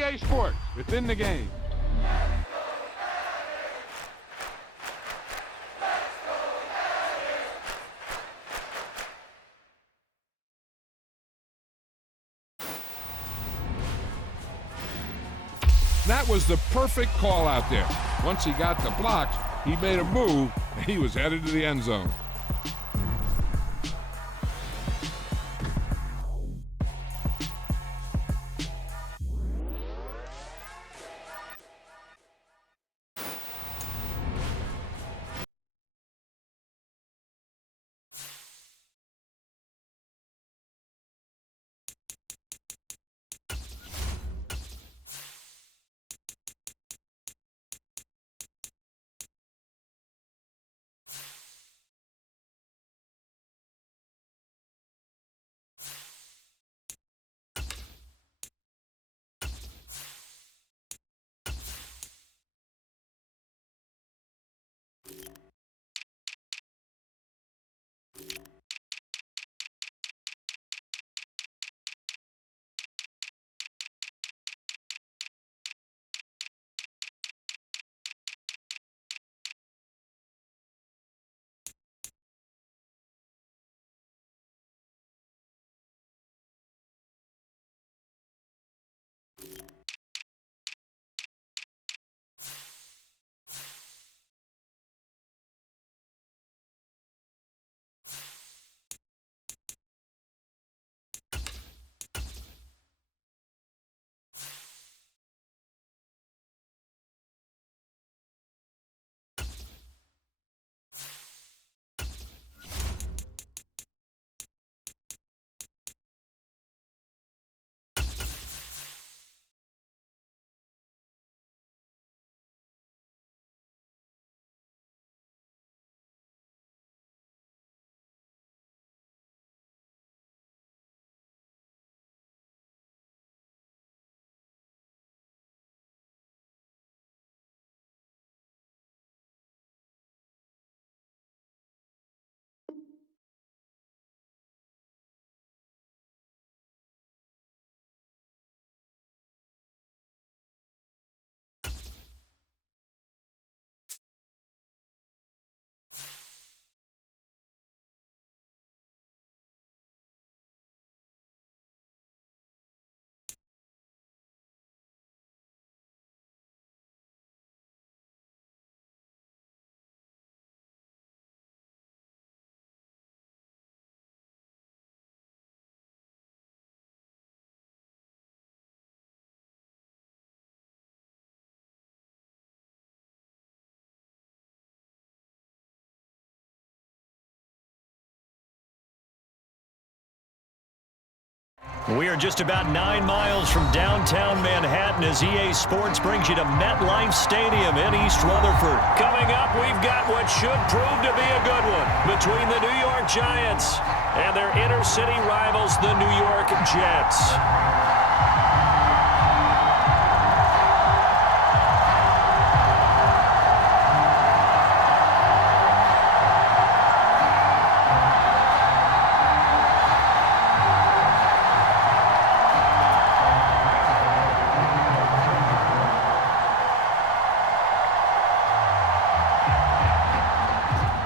EA Sports, within the game. That was the perfect call out there. Once he got the blocks, he made a move, and he was headed to the end zone. We are just about 9 miles from downtown Manhattan as EA Sports brings you to MetLife Stadium in East Rutherford. Coming up, we've got what should prove to be a good one between the New York Giants and their inner-city rivals, the New York Jets.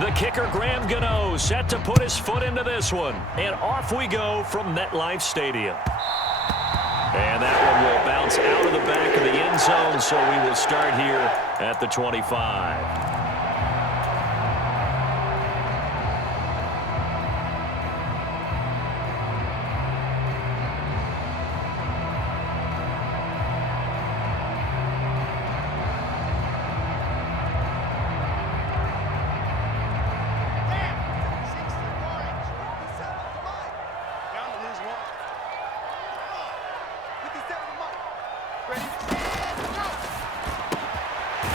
The kicker, Graham Gano, set to put his foot into this one. And off we go from MetLife Stadium. And that one will bounce out of the back of the end zone, so we will start here at the 25.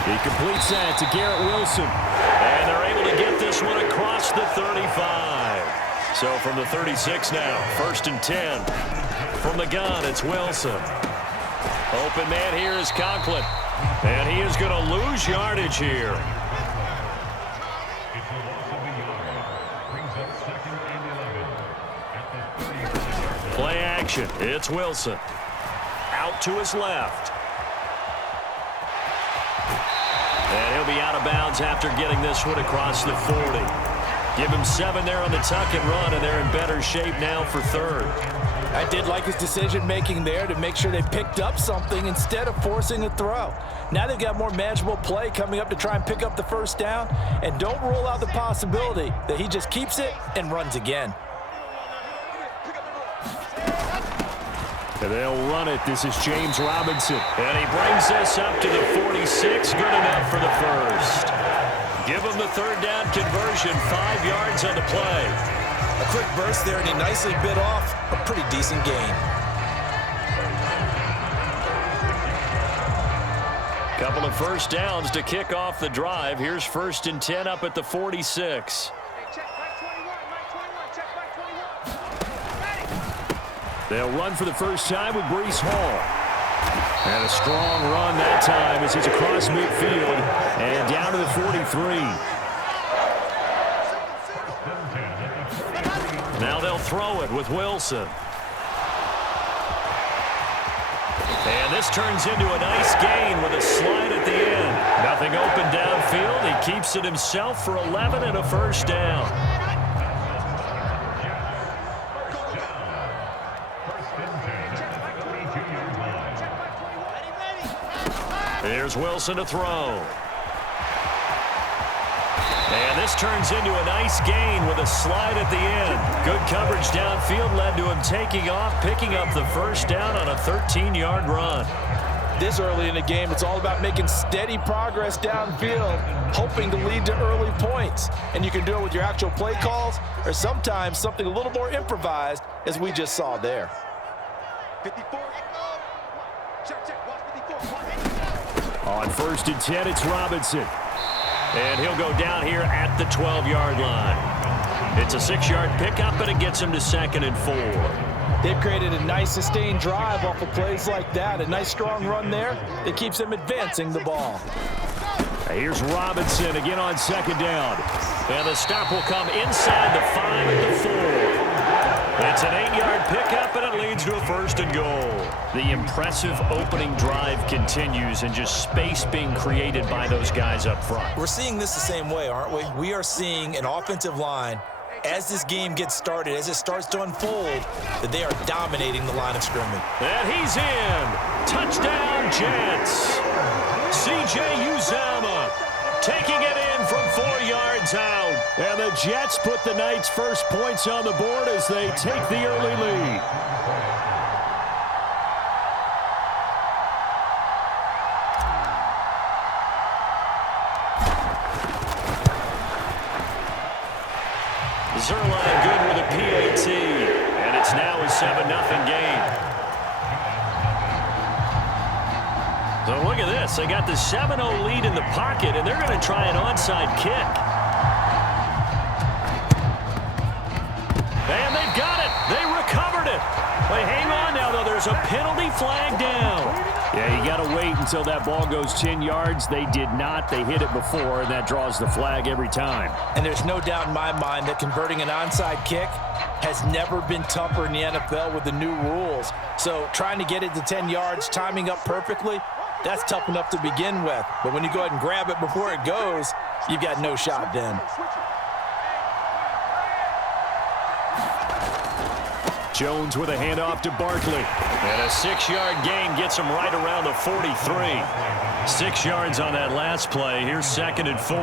He completes that to Garrett Wilson. And they're able to get this one across the 35. So from the 36 now, 1st and 10. From the gun, it's Wilson. Open man here is Conklin. And he is going to lose yardage here. Play action. It's Wilson. Out out to his left. And he'll be out of bounds after getting this one across the 40. Give him 7 there on the tuck and run, and they're in better shape now for third. I did like his decision-making there to make sure they picked up something instead of forcing a throw. Now they've got more manageable play coming up to try and pick up the first down, and don't rule out the possibility that he just keeps it and runs again. And they'll run it. This is James Robinson. And he brings this up to the 46. Good enough for the first. Give him the third down conversion. 5 yards on the play. A quick burst there, and he nicely bit off a pretty decent gain. Couple of first downs to kick off the drive. Here's 1st and 10 up at the 46. They'll run for the first time with Breece Hall. And a strong run that time as he's across midfield and down to the 43. Now they'll throw it with Wilson. And this turns into a nice gain with a slide at the end. Nothing open downfield. He keeps it himself for 11 and a first down. Here's Wilson to throw. And this turns into a nice gain with a slide at the end. Good coverage downfield led to him taking off, picking up the first down on a 13-yard run. This early in the game, it's all about making steady progress downfield, hoping to lead to early points. And you can do it with your actual play calls or sometimes something a little more improvised, as we just saw there. 54. On 1st and 10, it's Robinson. And he'll go down here at the 12-yard line. It's a 6-yard pickup, and it gets him to 2nd and 4. They've created a nice sustained drive off of plays like that. A nice strong run there that keeps them advancing the ball. Here's Robinson again on 2nd down. And the stop will come inside the 5 at the 4. It's an 8-yard pickup, and it leads to a 1st and goal. The impressive opening drive continues, and just space being created by those guys up front. We're seeing this the same way, aren't we? We are seeing an offensive line, as this game gets started, as it starts to unfold, that they are dominating the line of scrimmage. And he's in. Touchdown, Jets. C.J. Uzomah taking it in from 4 yards out. And the Jets put the Knights' first points on the board as they take the early lead. Zerline good with a PAT. And it's now a 7-0 game. So look at this. They got the 7-0 lead in the pocket, and they're going to try an onside kick. And they've got it. They recovered it. Wait, hang on now, though. There's a penalty flag down. Yeah, you got to wait until that ball goes 10 yards. They did not. They hit it before, and that draws the flag every time. And there's no doubt in my mind that converting an onside kick has never been tougher in the NFL with the new rules. So trying to get it to 10 yards, timing up perfectly, that's tough enough to begin with. But when you go ahead and grab it before it goes, you've got no shot then. Jones with a handoff to Barkley. And a 6-yard gain gets him right around the 43. 6 yards on that last play. Here's 2nd and 4.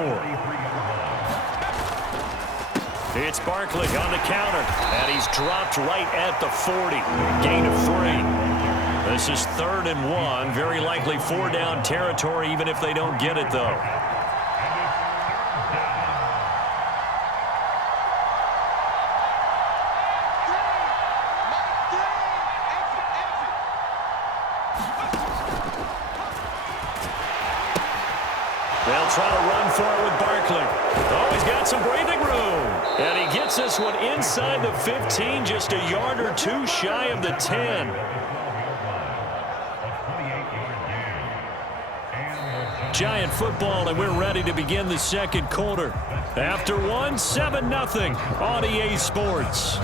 It's Barkley on the counter. And he's dropped right at the 40. Gain of 3. This is 3rd and 1. Very likely 4-down territory, even if they don't get it, though. They'll try to run for it with Barkley. Oh, he's got some breathing room. And he gets this one inside the 15, just a yard or two shy of the 10. Giant football, and we're ready to begin the second quarter. After 1, 7-0 on EA Sports.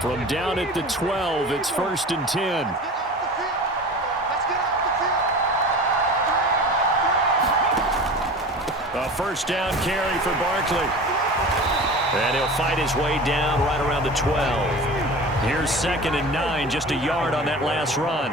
From down at the 12, it's 1st and 10. A first down carry for Barkley. And he'll fight his way down right around the 12. Here's 2nd and 9, just a yard on that last run.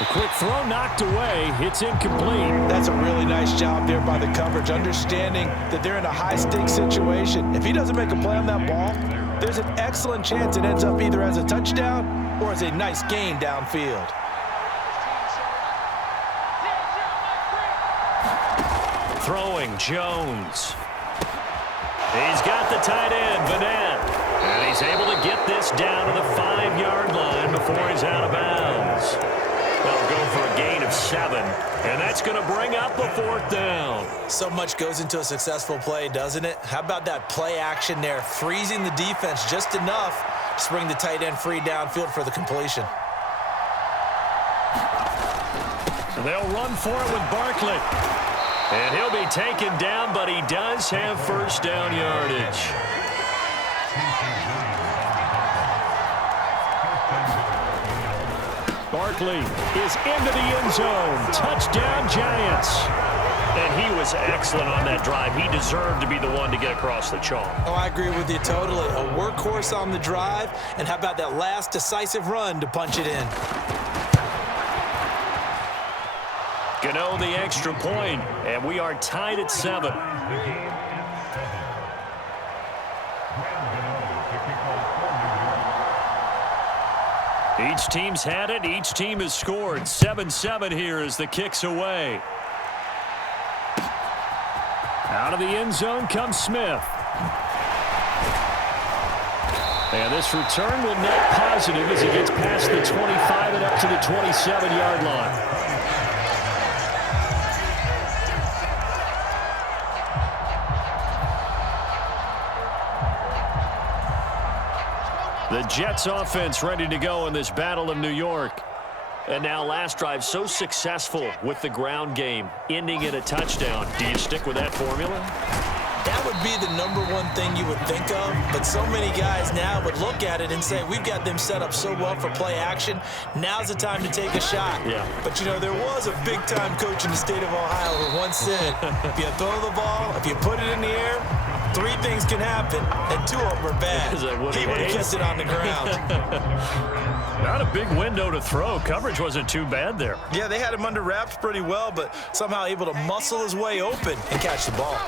A quick throw knocked away. It's incomplete. That's a really nice job there by the coverage, understanding that they're in a high-stakes situation. If he doesn't make a play on that ball, there's an excellent chance it ends up either as a touchdown or as a nice gain downfield. Throwing Jones. He's got the tight end, Vanette. And he's able to get this down to the 5-yard line before he's out of bounds. They'll go for a gain of 7, and that's going to bring up a 4th down. So much goes into a successful play, doesn't it? How about that play action there, freezing the defense just enough to bring the tight end free downfield for the completion. So they'll run for it with Barkley. And he'll be taken down, but he does have 1st down yardage. Barkley is into the end zone. Touchdown, Giants. And he was excellent on that drive. He deserved to be the one to get across the chalk. Oh, I agree with you totally. A workhorse on the drive, and how about that last decisive run to punch it in? Gano the extra point, and we are tied at 7. Each team's had it. Each team has scored. 7-7 here as the kick's away. Out of the end zone comes Smith. And this return will net positive as he gets past the 25 and up to the 27-yard line. The Jets offense ready to go in this Battle of New York. And now last drive so successful with the ground game, ending in a touchdown. Do you stick with that formula? That would be the #1 thing you would think of, but so many guys now would look at it and say, we've got them set up so well for play action, now's the time to take a shot. Yeah. But, you know, there was a big-time coach in the state of Ohio who once said, if you throw the ball, if you put it in the air, 3 things can happen, and 2 of them are bad. He would have kept it on the ground. Not a big window to throw. Coverage wasn't too bad there. Yeah, they had him under wraps pretty well, but somehow able to muscle his way open and catch the ball.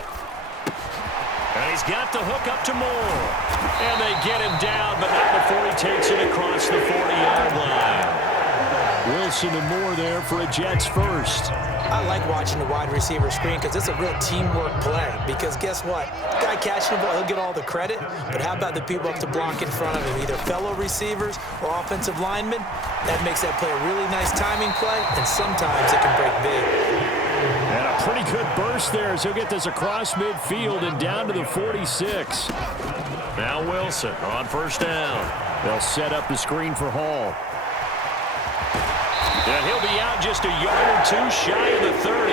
And he's got the hook up to Moore. And they get him down, but not before he takes it across the 40-yard line. Wilson and Moore there for a Jets first. I like watching the wide receiver screen because it's a real teamwork play. Because guess what? The guy catching the ball, he'll get all the credit. But how about the people up to block in front of him, either fellow receivers or offensive linemen? That makes that play a really nice timing play, and sometimes it can break big. And a pretty good burst there as he'll get this across midfield and down to the 46. Now Wilson on 1st down. They'll set up the screen for Hall. And he'll be out just a yard or 2 shy of the 30.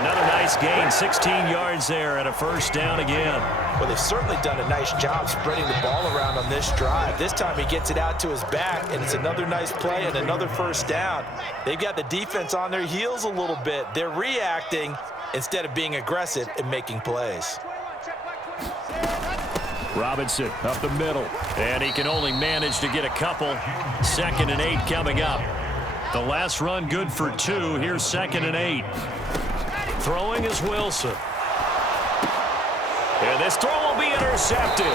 Another nice gain, 16 yards there and a 1st down again. Well, they've certainly done a nice job spreading the ball around on this drive. This time he gets it out to his back, and it's another nice play and another 1st down. They've got the defense on their heels a little bit. They're reacting instead of being aggressive and making plays. Robinson up the middle, and he can only manage to get a couple. 2nd and 8 coming up. The last run good for 2. Here's 2nd and 8. Throwing is Wilson. And this throw will be intercepted.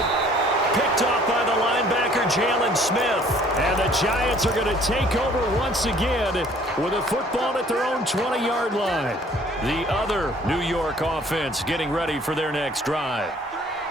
Picked off by the linebacker, Jalen Smith. And the Giants are going to take over once again with a football at their own 20-yard line. The other New York offense getting ready for their next drive.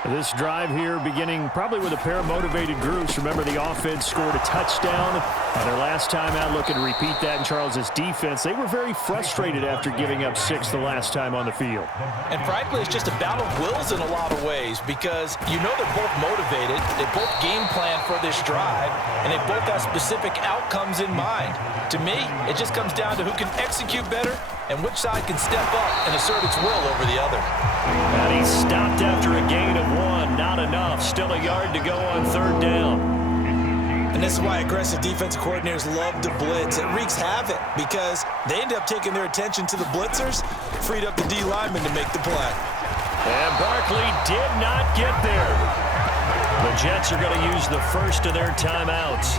This drive here beginning probably with a pair of motivated groups. Remember, the offense scored a touchdown on their last time out, looking to repeat that in Charles's defense. They were very frustrated after giving up 6 the last time on the field. And frankly, it's just a battle of wills in a lot of ways because you know they're both motivated. They both game plan for this drive, and they both have specific outcomes in mind. To me, it just comes down to who can execute better and which side can step up and assert its will over the other. And he stopped after a gain of 1. Not enough. Still a yard to go on 3rd down. And this is why aggressive defensive coordinators love to blitz. It wreaks havoc because they end up taking their attention to the blitzers, freed up the D lineman to make the play. And Barkley did not get there. The Jets are going to use the first of their timeouts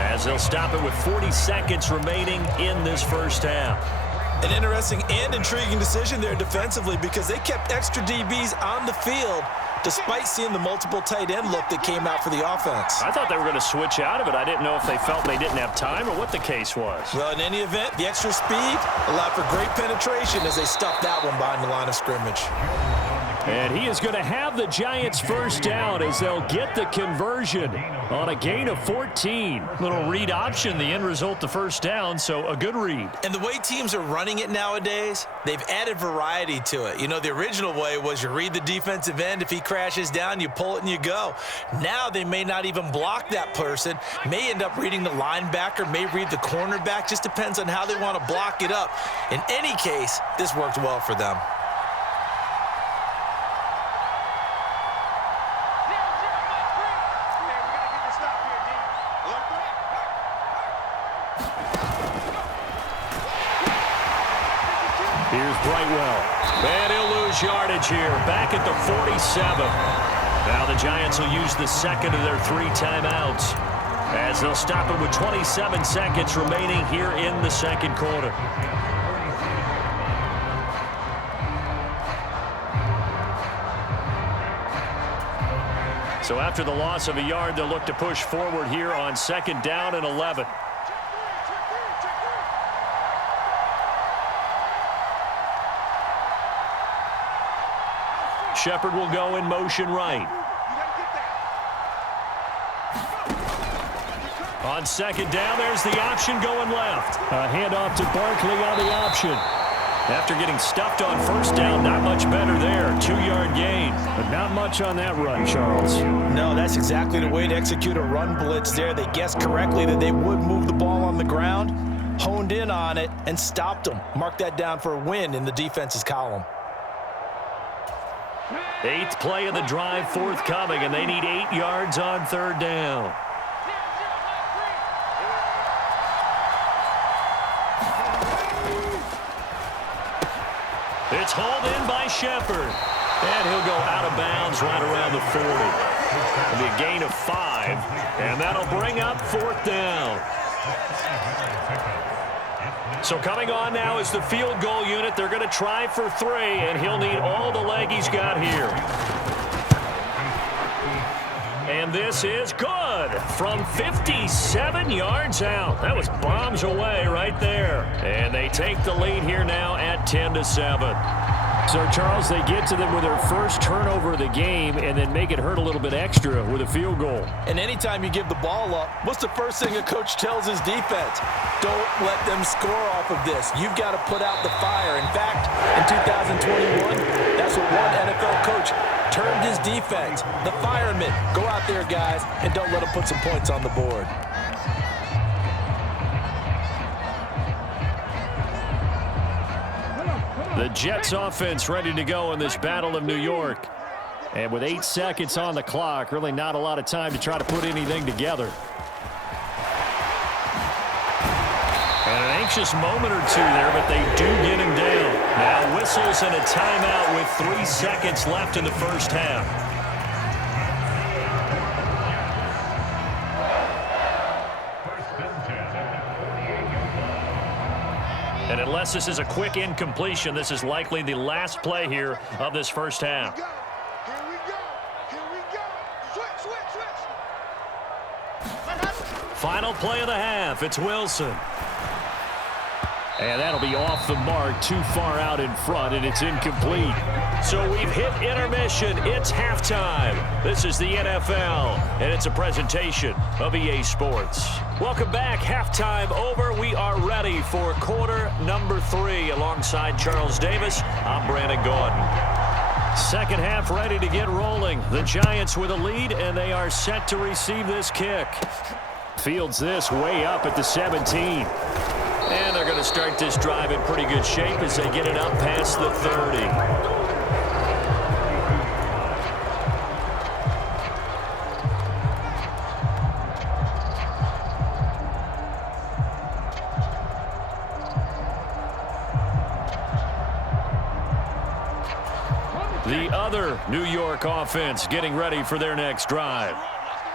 as they'll stop it with 40 seconds remaining in this first half. An interesting and intriguing decision there defensively because they kept extra DBs on the field despite seeing the multiple tight end look that came out for the offense. I thought they were going to switch out of it. I didn't know if they felt they didn't have time or what the case was. Well, in any event, the extra speed allowed for great penetration as they stuffed that one behind the line of scrimmage. And he is going to have the Giants first down as they'll get the conversion on a gain of 14. Little read option, the end result, the first down, so a good read. And the way teams are running it nowadays, they've added variety to it. You know, the original way was you read the defensive end. If he crashes down, you pull it and you go. Now they may not even block that person, may end up reading the linebacker, may read the cornerback. Just depends on how they want to block it up. In any case, this worked well for them. Here's Brightwell. And he'll lose yardage here. Back at the 47. Now the Giants will use the second of their 3 timeouts as they'll stop it with 27 seconds remaining here in the second quarter. So after the loss of a yard, they'll look to push forward here on 2nd down and 11. Shepard will go in motion right. On 2nd down, there's the option going left. A handoff to Barkley on the option. After getting stuffed on 1st down, not much better there. 2-yard gain. But not much on that run, Charles. No, that's exactly the way to execute a run blitz there. They guessed correctly that they would move the ball on the ground, honed in on it, and stopped them. Mark that down for a win in the defense's column. 8th play of the drive forthcoming, and they need 8 yards on 3rd down. It's hauled in by Shepard, and he'll go out of bounds right around the 40. It'll be a gain of 5, and that'll bring up 4th down. So coming on now is the field goal unit. They're going to try for 3, and he'll need all the leg he's got here. And this is good from 57 yards out. That was bombs away right there. And they take the lead here now at 10-7. So, Charles, they get to them with their first turnover of the game and then make it hurt a little bit extra with a field goal. And anytime you give the ball up, what's the first thing a coach tells his defense? Don't let them score off of this. You've got to put out the fire. In fact, in 2021, that's what one NFL coach termed his defense. The firemen. Go out there, guys, and don't let them put some points on the board. The Jets offense ready to go in this Battle of New York. And with 8 seconds on the clock, really not a lot of time to try to put anything together. And an anxious moment or two there, but they do get him down. Now whistles and a timeout with 3 seconds left in the first half. And unless this is a quick incompletion, this is likely the last play here of this first half. Here we go. Here we go. Switch. Final play of the half. It's Wilson. And that'll be off the mark, too far out in front, and it's incomplete. So we've hit intermission. It's halftime. This is the NFL, and it's a presentation of EA Sports. Welcome back. Halftime over. We are ready for quarter number 3. Alongside Charles Davis, I'm Brandon Gordon. Second half ready to get rolling. The Giants with a lead, and they are set to receive this kick. Fields this way up at the 17. And they're going to start this drive in pretty good shape as they get it up past the 30. The other New York offense getting ready for their next drive.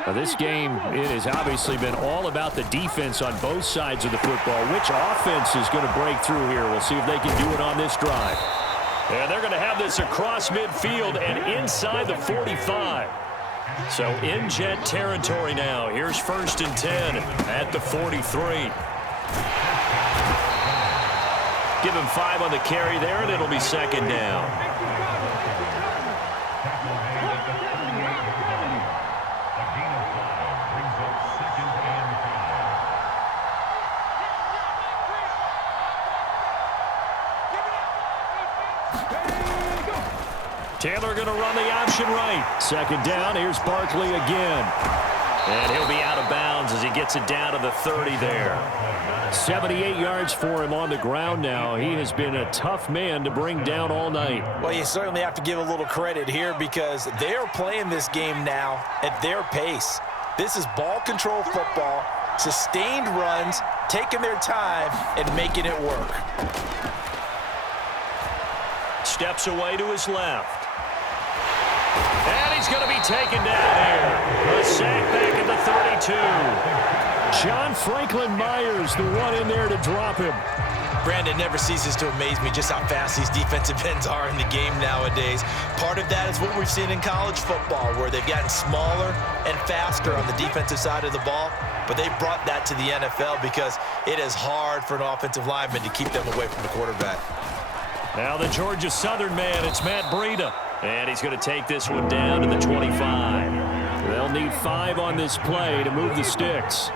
Now this game, it has obviously been all about the defense on both sides of the football. Which offense is going to break through here? We'll see if they can do it on this drive. And they're going to have this across midfield and inside the 45. So in Jet territory now. Here's 1st and 10 at the 43. Give him 5 on the carry there, and it'll be 2nd down. Taylor going to run the option right. 2nd down. Here's Barkley again. And he'll be out of bounds as he gets it down to the 30 there. 78 yards for him on the ground now. He has been a tough man to bring down all night. Well, you certainly have to give a little credit here because they're playing this game now at their pace. This is ball control football, sustained runs, taking their time, and making it work. Steps away to his left. And he's going to be taken down here. A sack back at the 32. John Franklin Myers, the one in there to drop him. Brandon, never ceases to amaze me just how fast these defensive ends are in the game nowadays. Part of that is what we've seen in college football, where they've gotten smaller and faster on the defensive side of the ball. But they've brought that to the NFL because it is hard for an offensive lineman to keep them away from the quarterback. Now the Georgia Southern man, it's Matt Breida. And he's going to take this one down to the 25. They'll need 5 on this play to move the sticks.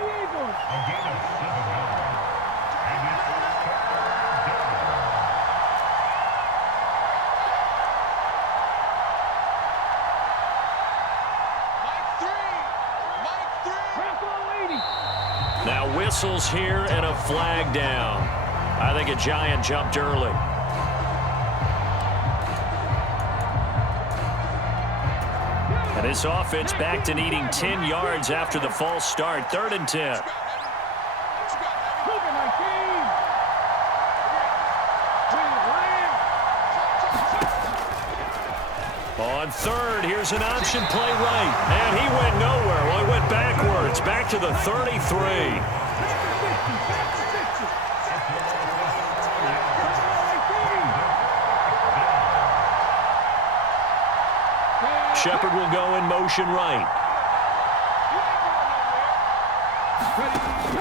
Now whistles here and a flag down. I think a Giant jumped early. And this offense back to needing 10 yards after the false start. 3rd and 10. On 3rd, here's an option play right. And he went nowhere. Well, he went backwards. Back to the 33. Shepard will go in motion right.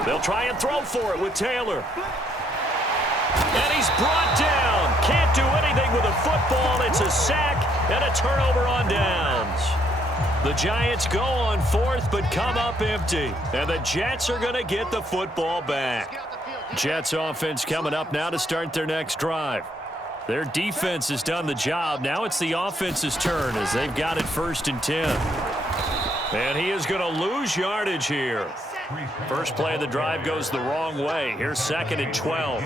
They'll try and throw for it with Taylor. And he's brought down. Can't do anything with a football. It's a sack and a turnover on downs. The Giants go on 4th but come up empty. And the Jets are going to get the football back. Jets offense coming up now to start their next drive. Their defense has done the job. Now it's the offense's turn as they've got it 1st and 10. And he is going to lose yardage here. First play of the drive goes the wrong way. Here's 2nd and 12.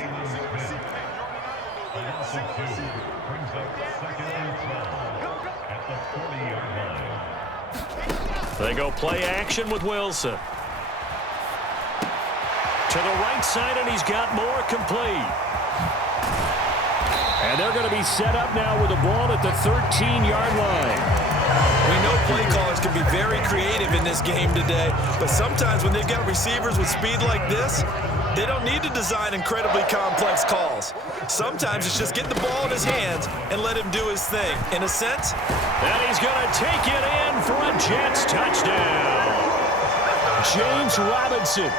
They go play action with Wilson. To the right side, and he's got more complete. And they're going to be set up now with the ball at the 13-yard line. We know play callers can be very creative in this game today, but sometimes when they've got receivers with speed like this, they don't need to design incredibly complex calls. Sometimes it's just get the ball in his hands and let him do his thing. In a sense, and he's going to take it in for a Jets touchdown. James Robinson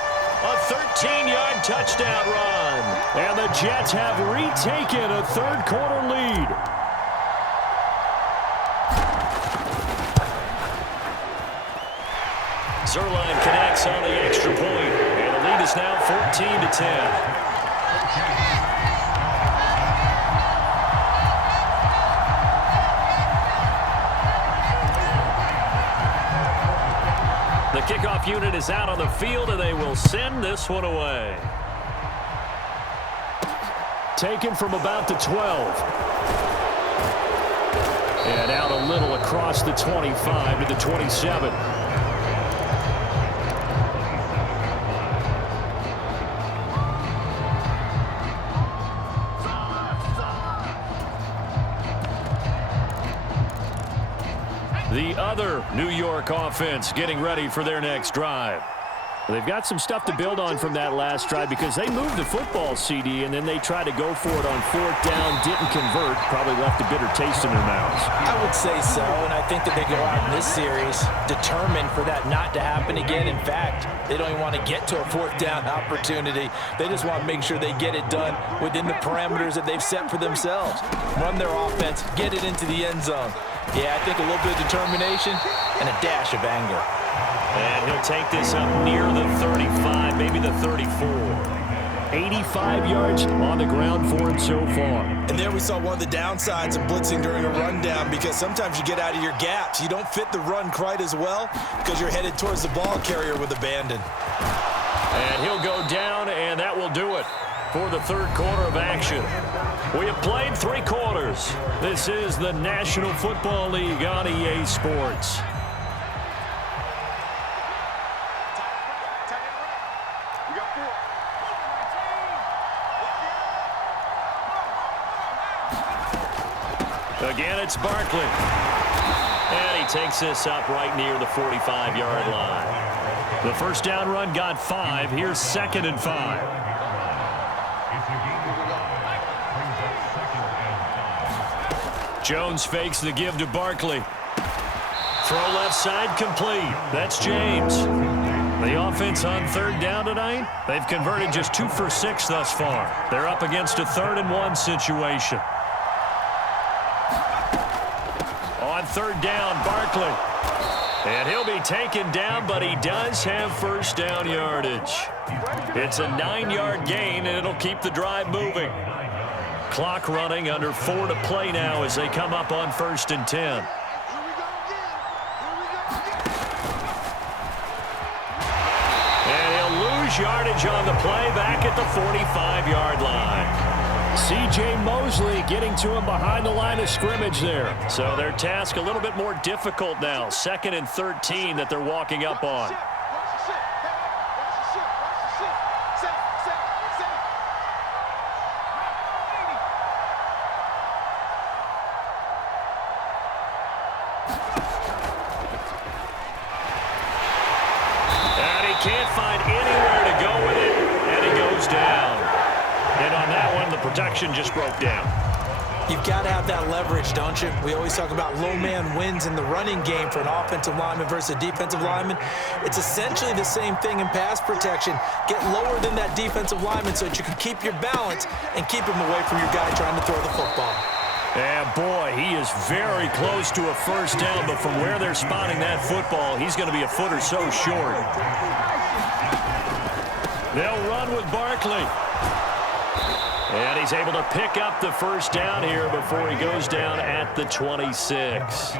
A 13-yard touchdown run. And the Jets have retaken a third-quarter lead. Zerline connects on the extra point. And the lead is now 14-10. The kickoff unit is out on the field, and they will send this one away. Taken from about the 12. And out a little across the 25 to the 27. The other New York offense getting ready for their next drive. They've got some stuff to build on from that last drive because they moved the football, CD, and then they tried to go for it on fourth down, didn't convert, probably left a bitter taste in their mouths. I would say so, and I think that they go out in this series determined for that not to happen again. In fact, they don't even want to get to a fourth down opportunity. They just want to make sure they get it done within the parameters that they've set for themselves. Run their offense, get it into the end zone. Yeah, I think a little bit of determination and a dash of anger. And he'll take this up near the 35, maybe the 34. 85 yards on the ground for him so far. And there we saw one of the downsides of blitzing during a rundown because sometimes you get out of your gaps. You don't fit the run quite as well because you're headed towards the ball carrier with abandon. And he'll go down, and that will do it for the third quarter of action. We have played 3 quarters. This is the National Football League on EA Sports. Again, it's Barkley. And he takes this up right near the 45-yard line. The first down run got 5. Here's 2nd and 5. Jones fakes the give to Barkley. Throw left side complete. That's James. The offense on third down tonight, they've converted just 2 for 6 thus far. They're up against a 3rd and 1 situation. On third down, Barkley. And he'll be taken down, but he does have first down yardage. It's a 9-yard gain, and it'll keep the drive moving. Clock running, under 4 to play now as they come up on 1st and 10. And he'll lose yardage on the play back at the 45-yard line. C.J. Mosley getting to him behind the line of scrimmage there. So their task a little bit more difficult now. 2nd and 13 that they're walking up on. And he can't find anywhere to go with it, and he goes down. And on that one, the protection just broke down. You've got to have that leverage, don't you? We always talk about low man wins in the running game for an offensive lineman versus a defensive lineman. It's essentially the same thing in pass protection. Get lower than that defensive lineman so that you can keep your balance and keep him away from your guy trying to throw the football. And boy, he is very close to a first down, but from where they're spotting that football, he's going to be a foot or so short. They'll run with Barkley. And he's able to pick up the first down here before he goes down at the 26.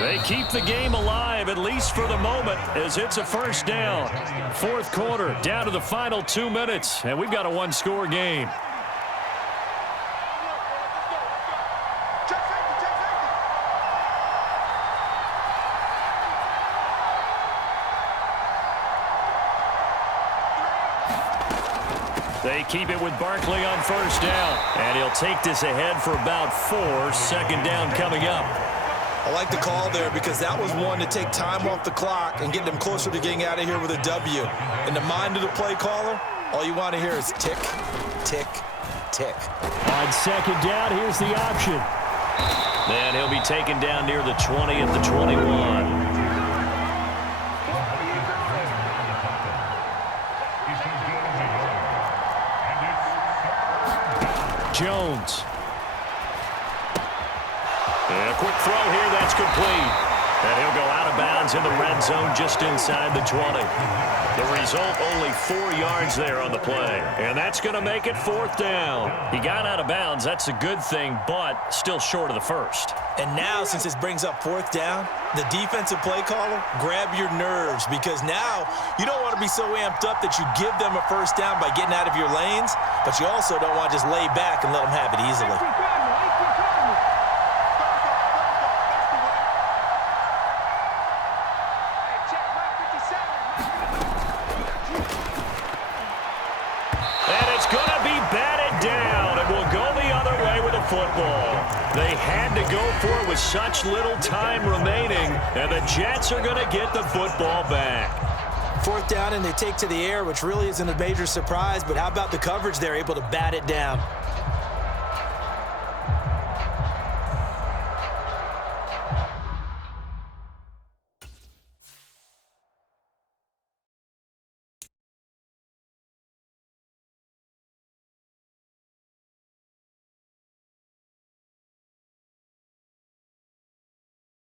They keep the game alive, at least for the moment, as it's a first down. 4th quarter, down to the final 2 minutes, and we've got a 1-score game. They keep it with Barkley on first down. And he'll take this ahead for about 4. 2nd down coming up. I like the call there because that was one to take time off the clock and get them closer to getting out of here with a W. In the mind of the play caller, all you want to hear is tick, tick, tick. On 2nd down, here's the option. And he'll be taken down near the 20 at the 21. Jones. And a quick throw here, that's complete. And he'll go out of bounds in the red zone just inside the 20. The result, only 4 yards there on the play. And that's going to make it 4th down. He got out of bounds. That's a good thing, but still short of the first. And now, since this brings up 4th down, the defensive play caller, grab your nerves, because now you don't want to be so amped up that you give them a first down by getting out of your lanes, but you also don't want to just lay back and let them have it easily. Football. They had to go for it with such little time remaining, and the Jets are going to get the football back. 4th down, and they take to the air, which really isn't a major surprise, but how about the coverage? They're able to bat it down.